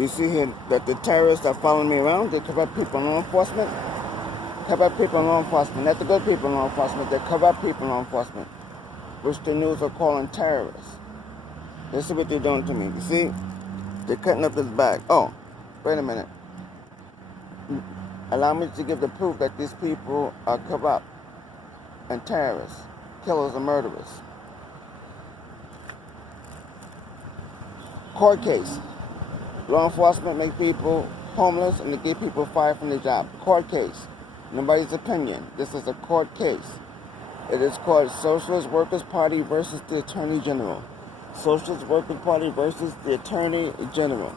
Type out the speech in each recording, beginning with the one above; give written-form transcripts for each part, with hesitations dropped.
You see here that the terrorists are following me around. They corrupt people in law enforcement. Corrupt people in law enforcement. Not the good people in law enforcement. They corrupt people in law enforcement, which the news are calling terrorists. This is what they're doing to me. You see? They're cutting up his back. Oh, wait a minute. Allow me to give the proof that these people are corrupt and terrorists, killers and murderers. Court case. Law enforcement make people homeless and they get people fired from their job. Court case. Nobody's opinion. This is a court case. It is called Socialist Workers Party versus the Attorney General. Socialist Workers Party versus the Attorney General.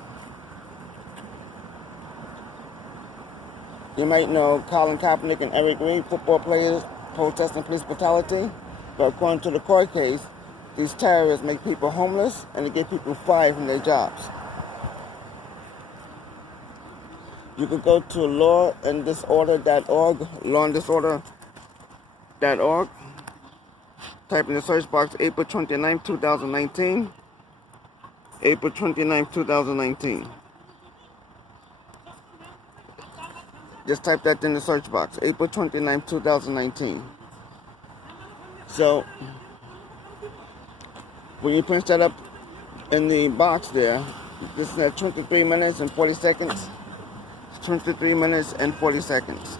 You might know Colin Kaepernick and Eric Reid, football players protesting police brutality. But according to the court case, these terrorists make people homeless and they get people fired from their jobs. You could go to lawanddisorder.org, lawanddisorder.org. Type in the search box April 29, 2019. April 29, 2019. Just type that in the search box. April 29, 2019. So, when you punch that up in the box there, this is at 23 minutes and 40 seconds. 23 minutes and 40 seconds.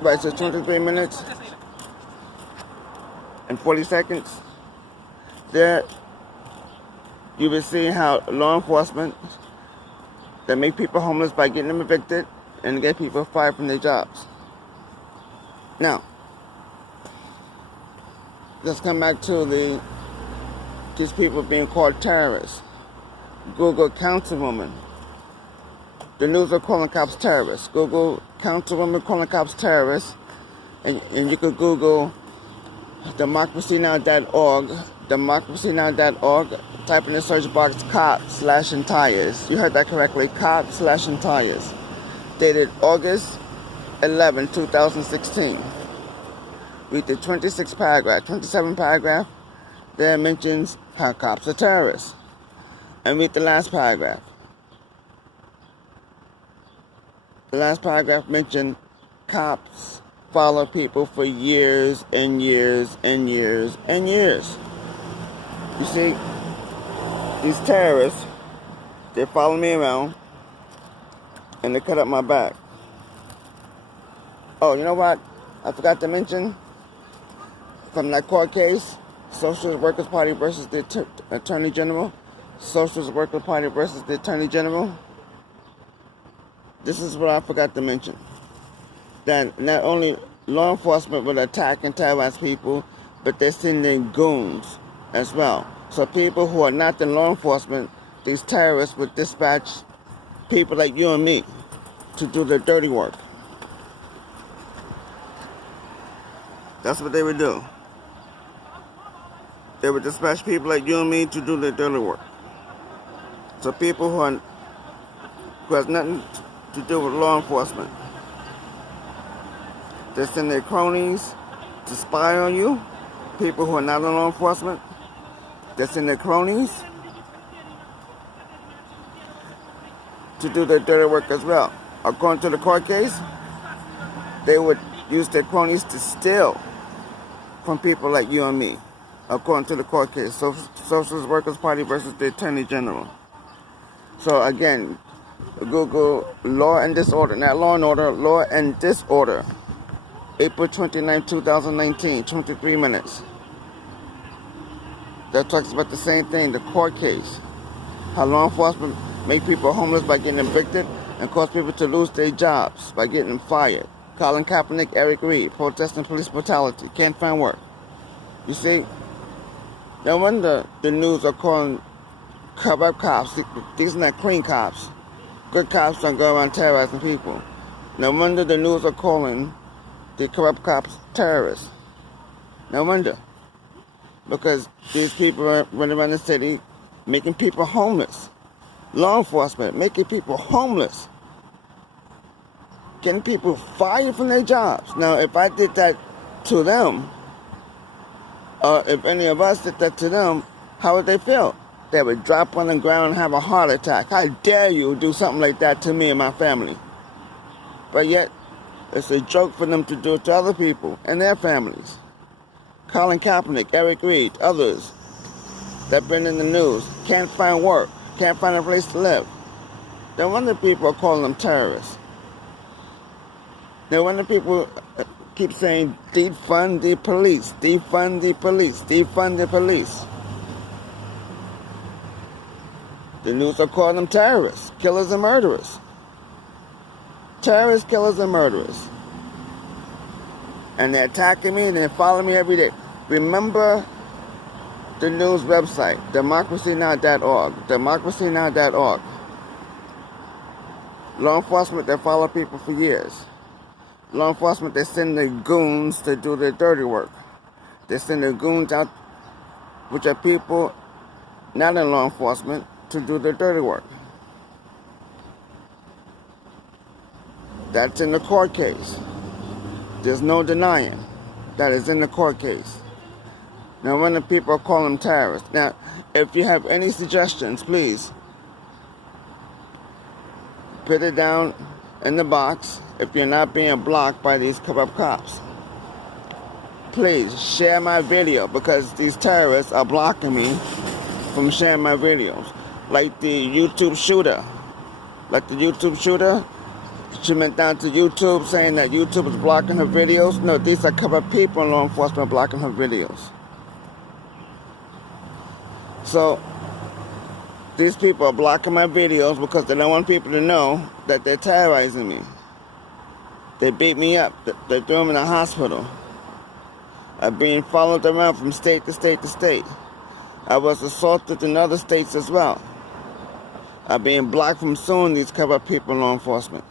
Right, so 23 minutes and 40 seconds. There, you will see how law enforcement that make people homeless by getting them evicted and get people fired from their jobs. Now, let's come back to these people being called terrorists. Google councilwoman. The news are calling cops terrorists. Google councilwoman calling cops terrorists. And you could Google democracynow.org. Democracynow.org. Type in the search box cop/tires. You heard that correctly. Cop/tires. Dated August 11, 2016. Read the 27th paragraph. There mentions how cops are terrorists. And read the last paragraph. The last paragraph mentioned cops follow people for years and years and years and years. You see, these terrorists, they follow me around and they cut up my back. Oh, you know what? I forgot to mention from that court case, Socialist Workers Party versus the Attorney General. Socialist Workers Party versus the Attorney General. This is what I forgot to mention. That not only law enforcement will attack and terrorize people, but they're sending goons as well. So people who are not in law enforcement, these terrorists would dispatch people like you and me to do the dirty work. That's what they would do. They would dispatch people like you and me to do the dirty work. So people who has nothing to do with law enforcement, they send their cronies to spy on you. People who are not in law enforcement, they send their cronies to do their dirty work as well. According to the court case, they would use their cronies to steal from people like you and me. According to the court case, Socialist Workers Party versus the Attorney General. So again, Google Law and Disorder, not Law and Order, Law and Disorder. April 29, 2019, 23 minutes. That talks about the same thing, the court case. How law enforcement make people homeless by getting evicted and cause people to lose their jobs by getting them fired. Colin Kaepernick, Eric Reid, protesting police brutality, can't find work. You see, no wonder the news are calling corrupt cops. These are not clean cops. Good cops don't go around terrorizing people. No wonder the news are calling the corrupt cops terrorists. No wonder. Because these people are running around the city making people homeless. Law enforcement making people homeless. Getting people fired from their jobs. Now, if I did that to them, or if any of us did that to them, how would they feel? They would drop on the ground and have a heart attack. How dare you do something like that to me and my family? But yet, it's a joke for them to do it to other people and their families. Colin Kaepernick, Eric Reed, others that have been in the news, can't find work, can't find a place to live. No wonder people are calling them terrorists. No wonder people keep saying, defund the police, defund the police, defund the police. The news are calling them terrorists, killers and murderers. Terrorists, killers, and murderers. And they're attacking me and they're following me every day. Remember the news website, democracynow.org, democracynow.org. Law enforcement that follow people for years. Law enforcement that send their goons to do their dirty work. They send their goons out, which are people not in law enforcement, to do their dirty work. That's in the court case. There's no denying that is in the court case. Now, when the people call them terrorists. Now, if you have any suggestions, please put it down in the box if you're not being blocked by these corrupt cops. Please share my video because these terrorists are blocking me from sharing my videos. Like the YouTube shooter. She went down to YouTube saying that YouTube is blocking her videos. No, these are corrupt people in law enforcement blocking her videos. So, these people are blocking my videos because they don't want people to know that they're terrorizing me. They beat me up. They threw me in the hospital. I'm being followed around from state to state to state. I was assaulted in other states as well. I'm being blocked from suing these corrupt people in law enforcement.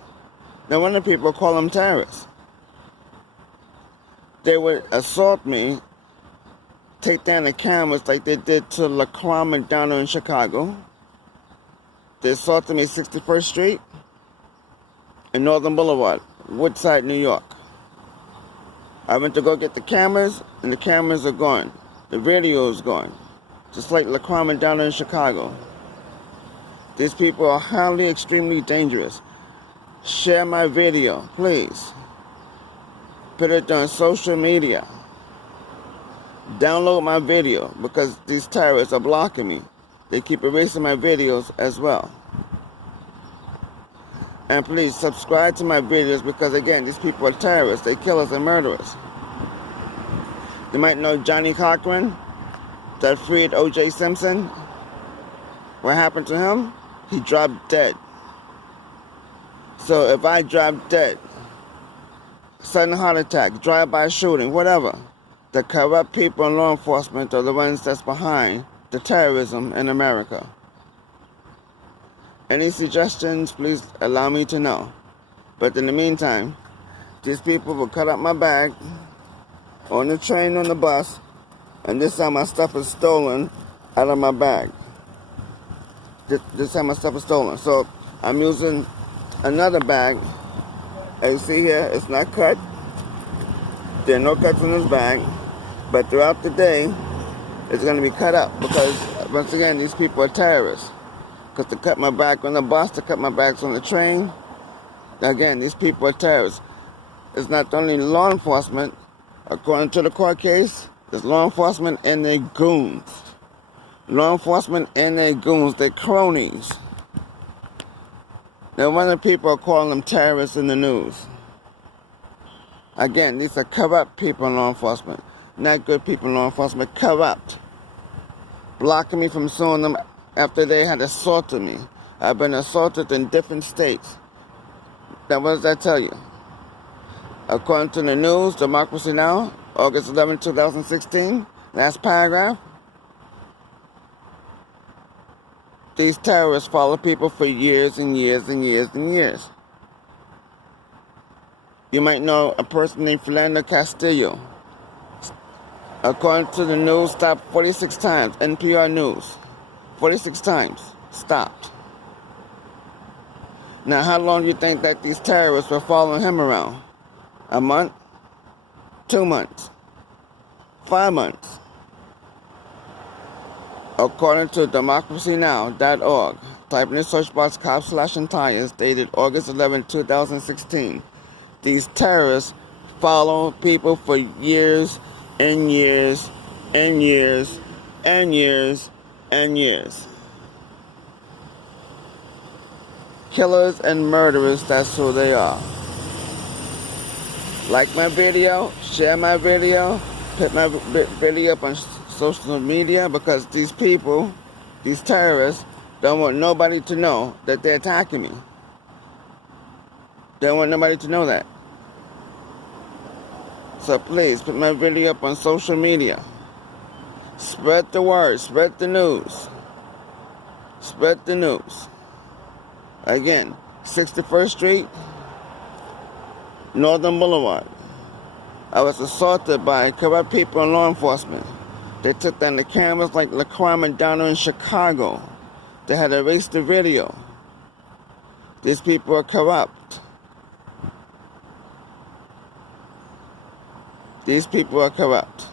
No wonder people call them terrorists. They would assault me, take down the cameras like they did to Laquan McDonald in Chicago. They assaulted me 61st Street and Northern Boulevard, Woodside, New York. I went to go get the cameras, and the cameras are gone. The radio is gone. Just like Laquan McDonald in Chicago. These people are highly, extremely dangerous. Share my video, please. Put it on social media. Download my video because these terrorists are blocking me. They keep erasing my videos as well. And please subscribe to my videos because again, these people are terrorists. They killers and murderers. You might know Johnny Cochran that freed O.J. Simpson. What happened to him? He dropped dead. So if I drop dead, sudden heart attack, drive-by shooting, whatever, the corrupt people in law enforcement are the ones that's behind the terrorism in America. Any suggestions, please allow me to know. But in the meantime, these people will cut up my bag on the train, on the bus, and this time my stuff is stolen out of my bag. This time my stuff is stolen. So I'm using another bag. As you see here, it's not cut. There are no cuts in this bag. But throughout the day, it's going to be cut up because, once again, these people are terrorists. Because to cut my bag on the bus, to cut my bags on the train, again, these people are terrorists. It's not only law enforcement. According to the court case, it's law enforcement and their goons. Law enforcement and their goons, their cronies. No wonder people are calling them terrorists in the news. Again, these are corrupt people in law enforcement. Not good people in law enforcement, corrupt. Blocking me from suing them after they had assaulted me. I've been assaulted in different states. Now, what does that tell you? According to the news, Democracy Now!, August 11, 2016, last paragraph, these terrorists follow people for years and years and years and years. You might know a person named Philando Castillo. According to the news, stopped 46 times. NPR News. 46 times. Stopped. Now, how long do you think that these terrorists were following him around? A month? 2 months? 5 months? According to democracynow.org, type in the search box "cops slashing tires," dated August 11, 2016. These terrorists follow people for years and years and years and years and years. Killers and murderers, that's who they are. Like my video, share my video, put my video up on social media, because these people, these terrorists, don't want nobody to know that they're attacking me. They don't want nobody to know that. So please, put my video up on social media. Spread the word, spread the news. Spread the news. Again, 61st Street, Northern Boulevard. I was assaulted by corrupt people in law enforcement. They took down the cameras like La Crime and Donna in Chicago. They had erased the video. These people are corrupt. These people are corrupt.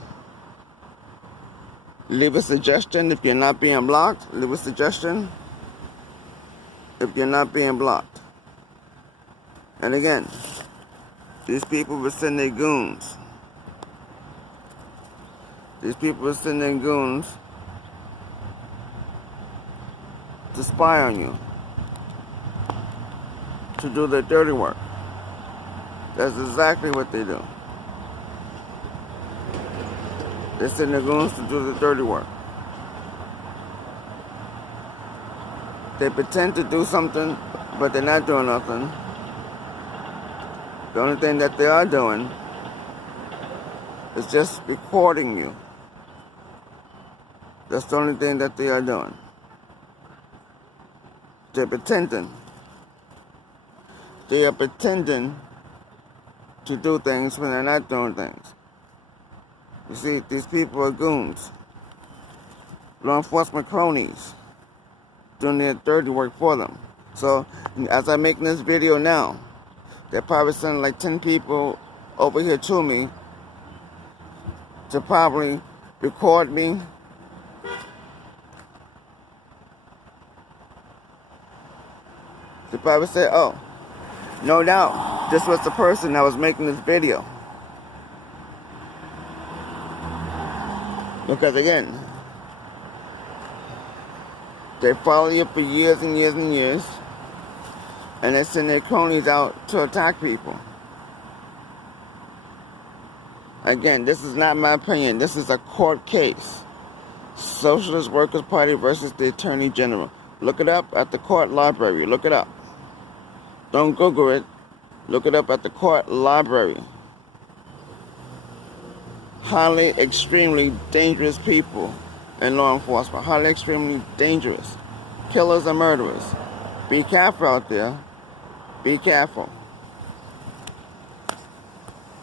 Leave a suggestion if you're not being blocked. Leave a suggestion if you're not being blocked. And again, these people will send their goons. These people will send their goons to spy on you, to do their dirty work. That's exactly what they do. They send their goons to do the dirty work. They pretend to do something, but they're not doing nothing. The only thing that they are doing is just recording you. That's the only thing that they are doing. They're pretending. They are pretending to do things when they're not doing things. You see, these people are goons. Law enforcement cronies. Doing their dirty work for them. So, as I'm making this video now, they're probably sending like 10 people over here to me to probably record me. They probably say, oh, no doubt, this was the person that was making this video. Because again, they follow you for years and years and years, and they send their cronies out to attack people. Again, this is not my opinion. This is a court case. Socialist Workers Party versus the Attorney General. Look it up at the court library. Look it up. Don't Google it. Look it up at the court library. Highly, extremely dangerous people in law enforcement. Highly, extremely dangerous. Killers and murderers. Be careful out there. Be careful.